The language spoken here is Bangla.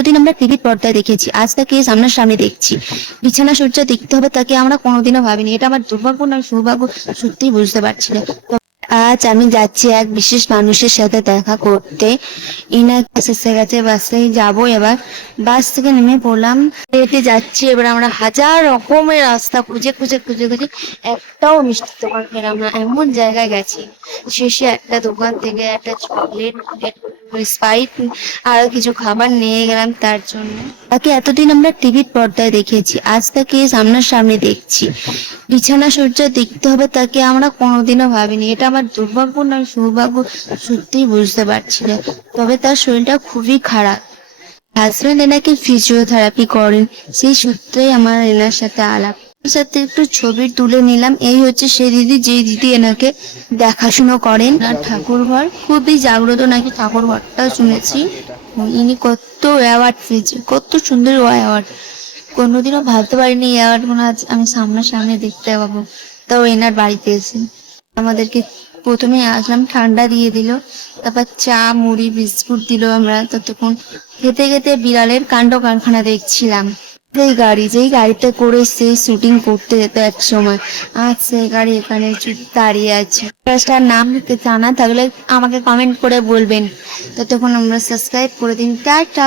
এতদিন আমরা টিভির পর্দায় দেখেছি, আজ তাকে সামনাসামনি দেখছি। বিছানা সজ্জা দেখতে হবে তাকে আমরা কোনোদিনও ভাবিনি। এটা আমার দুর্ভাগ্য না সৌভাগ্য, সত্যিই বুঝতে পারছি না। আজ আমি যাচ্ছি এক বিশেষ মানুষের সাথে দেখা করতে। ইনার বাস এসে গেছে, বাসে যাবো এবার। বাস থেকে নেমে পড়লাম, হেঁটে যাচ্ছি। এবার আমরা হাজার রকমের রাস্তা খুঁজে খুঁজে খুঁজে খুঁজে একটাও মিষ্টির দোকান পেলাম না, এমন জায়গায় গেছি। শেষে একটা দোকান থেকে একটা চকলেট, স্পাইট আর কিছু খাবার নিয়ে গেলাম তার জন্য। তাকে এতদিন আমরা টিভির পর্দায় দেখেছি, আজ তাকে সামনাসামনি দেখছি। বিছানা সজ্জা দেখতে হবে তাকে আমরা কোনোদিনও ভাবিনি। এটা আমার দুর্ভাগ্য না সৌভাগ্য, সত্যিই বুঝতে পারছি না। তবে তার শরীরটা খুবই খারাপ। হাজবেন্ড এনাকে ফিজিওথেরাপি করেন, সেই সূত্রেই আমার এনার সাথে আলাপ। ওর সাথে একটু ছবি তুলে নিলাম। এই হচ্ছে সেই দিদি, যে দিদি এনাকে দেখাশুনো করেন। আর ঠাকুর ঘর খুবই জাগ্রত নাকি ঠাকুর ঘরটা শুনেছি। ইনি কত অ্যাওয়ার্ড পেয়েছে, কত সুন্দর অ্যাওয়ার্ড। কোনোদিনও ভাবতে পারিনি এই অ্যাওয়ার্ড গুলো আজ আমি সামনাসামনি দেখতে পাবো, তাও এনার বাড়িতে এসে। আমাদেরকে প্রথমে আসলাম, ঠান্ডা দিয়ে দিল, তারপর চা মুড়ি বিস্কুট দিল। আমরা ততক্ষণ খেতে খেতে বিড়ালের কাণ্ড কারখানা দেখছিলাম। যেই গাড়িতে করে সে শুটিং করতে যেত এক সময়, আজ সেই গাড়ি এখানে দাঁড়িয়ে আছে। তার নাম জানা থাকলে আমাকে কমেন্ট করে বলবেন। ততক্ষণ আমরা সাবস্ক্রাইব করে দিন। টাটা।